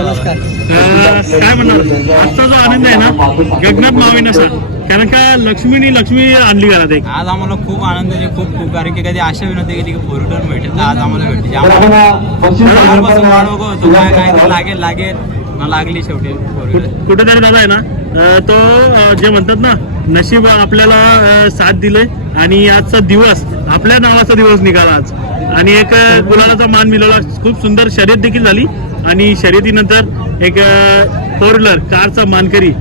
नमस्कार. काय म्हणणार? आजचा जो आनंद आहे ना गगनात मावे नसा कारण का लक्ष्मीनी लक्ष्मी आणली घरात एक. आज आम्हाला खूप आनंद आहे खूप खूप. कारण की कधी आशा विनंती केली की फोर व्हीलर भेटेल तर आज आम्हाला भेटली. आम्हाला होतो. काय काय तर लागेल लागेल. लागली शेवटी फोर व्हीलर कुठ- कुठेतरी दादा आहे ना तो जे म्हणतात ना नशीब आपल्याला साथ दिले आणि आजचा दिवस आपल्या नावाचा दिवस निघाला आज. आणि एक गुलालाचा मान मिळवला. खूप सुंदर शर्यत देखील झाली. आणि शर्यतीनंतर एक फोर व्हीलर कारचा मानकरी.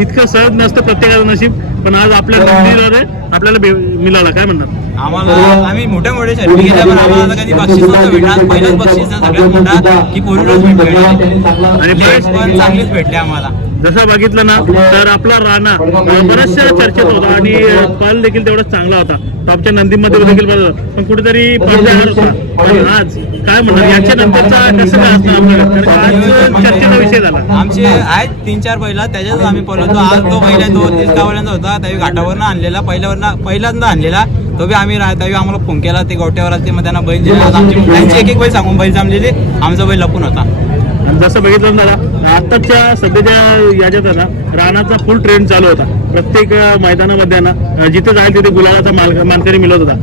इतकं सहज नसतं प्रत्येकाचं नशीब पण आज आपल्या आपल्याला मिळाला. काय म्हणणार? आम्हाला आम्ही मोठ्या मोठ्या घेतल्या पण आम्हाला कधी बक्षीस नव्हतं भेटणार. पहिलंच बक्षीस ना सगळ्यात मोठा की फोर व्हीलर भेटली आणि चांगलीच भेटली आम्हाला. जसं बघितलं ना तर आपला राणा बऱ्याचशा चर्चेत होता आणि पल देखील तेवढाच चांगला होता. टॉपच्या नंदीमध्ये देखील. पण कुठेतरी पडद्याआड होता. आणि आज काय म्हणणार? याच्या नंतरचा कसं काय असणार आपल्याला? कारण आज चर्चेचा विषय झाला. आमचे आहेत तीन चार बैला त्याच्यात आम्ही पळवतो. आज तो बैल आहे तो तिसकावल्यांदा होता त्यावेळी घाटावरनं आणलेला पहिल्यावरनं पहिल्यांदा आणलेला. तो बी आम्ही त्यावेळी आम्हाला फोन केला ते गोट्यावर आले, ते मग त्यांना बैल दिला. आमची त्यांची एक एक बैल सांगून बैल जमलेली आमचा बैल लपून होता. आणि जसं बघितलं ना दादा आताच्या सध्याच्या याच्यात ना राणाचा फुल ट्रेंड चालू होता. प्रत्येक मैदानामध्ये ना जिथे जाईल तिथे गुलाबाचा माल मानकरी मिळत होता.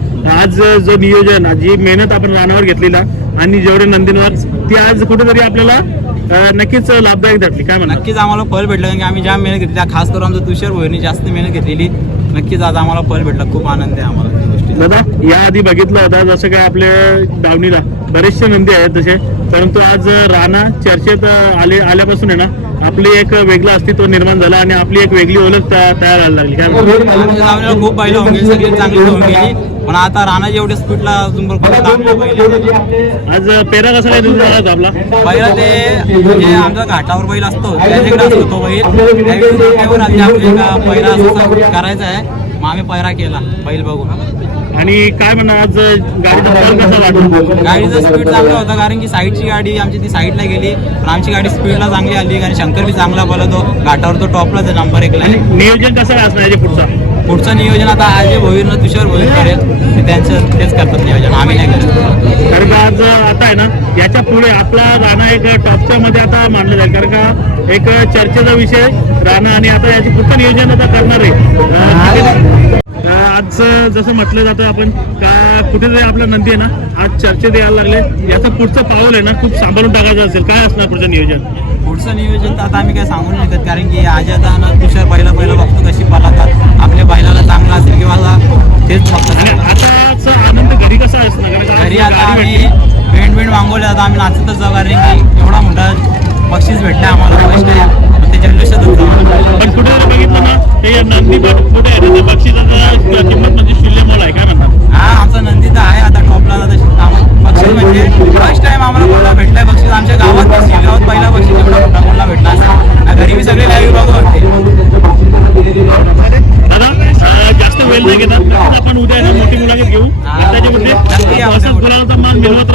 आज जो नियोजन जी मेहनत आपण राणावर घेतली ना आणि जेवढे नंदीनवार ती आज कुठेतरी आपल्याला नक्कीच लाभदायक ठरली. काय म्हणणार नक्कीच आम्हाला फळ भेटलं कारण की आम्ही ज्या मेहनत घेतली त्या खास करून आमचं तुषार भोईरनी जास्त मेहनत घेतलेली नक्कीच आज आम्हाला फळ भेटलं. खूप आनंद आहे आम्हाला त्या दादा याआधी बघितलं होता जसं काय आपल्या दावणीला बरेचसे नंदी आहेत तसे परंतु आज राणा चर्चेत आले आल्यापासून आहे ना आपली एक वेगळं अस्तित्व निर्माण झालं आणि आपली एक वेगळी ओळख तया- तयार व्हायला लागली. काय म्हणणार? आमच्या दावणीला खूप सगळी चांगली होऊन गेली. पण आता राणा एवढ्या स्पीडला अजून. आज पेरा कसा काय झाला आपला? पहिला ते म्हणजे आमचा घाटावर बैल असतो त्याच्याकडे असतो तो बैल. पहिला असं करायचा आहे. मग आम्ही पहिरा केला बैल बघून. आणि काय म्हणा आज गाडीचा पल कसा वाटला? गाडीचा स्पीड चांगला होता कारण की साईडची गाडी आमची ती साईडला गेली. पण आमची गाडी स्पीडला चांगली आली कारण शंकर बी चांगला बोलतो घाटावर तो टॉपलाच आहे नंबर एकला आणि आहे नियोजन कसं असणार पुढचा पुढचं नियोजन आता अजय भोईरनं तुषार भोईर करेल ते त्यांचं तेच करतात नियोजन. आम्ही नाही करत. कारण का आज आता आहे ना याच्यापुढे आपला राणा एक टॉपच्या मध्ये आता मानलं जाईल. कारण का एक चर्चेचा विषय राणा आणि आता याचे पुढचं नियोजन आता करणार आहे. आज जसं म्हटलं जातं आपण का कुठेतरी आपला नंदी आहे ना आज चर्चेत यायला लागले. याचं पुढचं पाऊल आहे ना खूप सांभाळून टाकायचं असेल. काय असणार पुढचं नियोजन? पुढचं नियोजन तर आता आम्ही काही सांगू नाही शकत कारण की आज आता ना तुषार पहिला पहिला बघतो कशी पळतात. आपल्या बैलाला चांगला असेल किंवा तेच बघतात आनंद घरी कसा का घरी आता आम्ही. पेंट बेंट मागवले आता आम्ही नाचतच जाऊ कारण की एवढा मोठा बक्षीस भेटलं आम्हाला. होतो. पण कुठेतरी बघितलं ना ते या नंदी पुढे आहे? बक्षिसाचा किंमत म्हणजे शून्यमोल आहे काय म्हणतात? हा आमचा नंदी तर आहे आता टॉपला बक्षीस म्हणजे फर्स्ट टाइम आम्हाला भेटलाय बक्षीस आमच्या गावात बक्षीस गावात पहिला बक्षीस एवढा मोठा कोणाला भेटला घरी मी सगळे लाईव्ह बघू वाटते जास्त वेळ नाही घेतात आपण उद्या मोठी मुलाखत घेऊ हा. आताच्या मध्ये नक्की या. असंच गुलाबाचा मान मिळवत